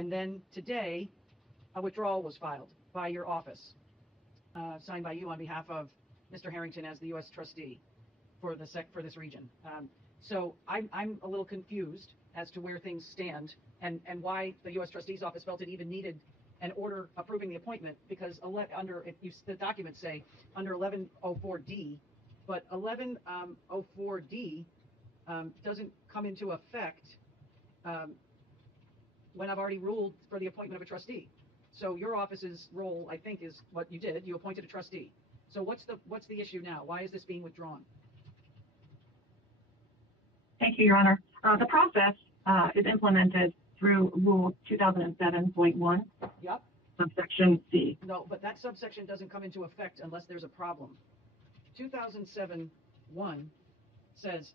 And then today, a withdrawal was filed by your office, signed by you on behalf of Mr. Harrington as the U.S. trustee for this region. So I'm a little confused as to where things stand and why the U.S. trustee's office felt it even needed an order approving the appointment, because the documents say under 1104D, but 1104D doesn't come into effect when I've already ruled for the appointment of a trustee. So your office's role, I think, is what you did. You appointed a trustee. So what's the issue now? Why is this being withdrawn? Thank you, Your Honor. The process is implemented through Rule 2007.1, yep, subsection C. No, but that subsection doesn't come into effect unless there's a problem. 2007.1 says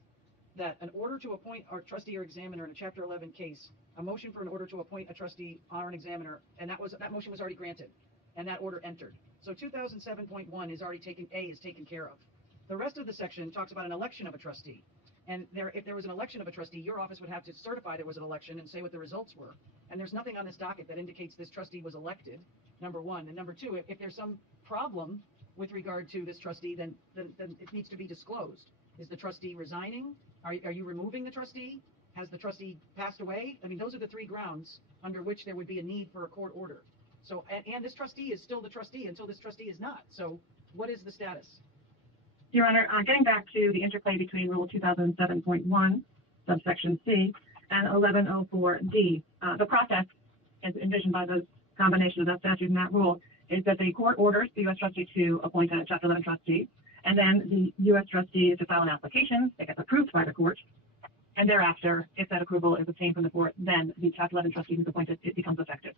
that an order to appoint a trustee or examiner in a Chapter 11 case, a motion for an order to appoint a trustee or an examiner, and that motion was already granted, and that order entered. So 2007.1 is already taken care of. The rest of the section talks about an election of a trustee. And if there was an election of a trustee, your office would have to certify there was an election and say what the results were. And there's nothing on this docket that indicates this trustee was elected, number one. And number two, if there's some problem with regard to this trustee, then it needs to be disclosed. Is the trustee resigning? Are you removing the trustee? Has the trustee passed away? I mean, those are the three grounds under which there would be a need for a court order. So, and this trustee is still the trustee until this trustee is not. So what is the status? Your Honor, getting back to the interplay between Rule 2007.1, subsection C, and 1104D, the process, as envisioned by the combination of that statute and that rule, is that the court orders the U.S. trustee to appoint a Chapter 11 trustee, and then the U.S. trustee is to file an application that gets approved by the court, and thereafter, if that approval is obtained from the court, then the Chapter 11 trustee who's appointed, it becomes effective.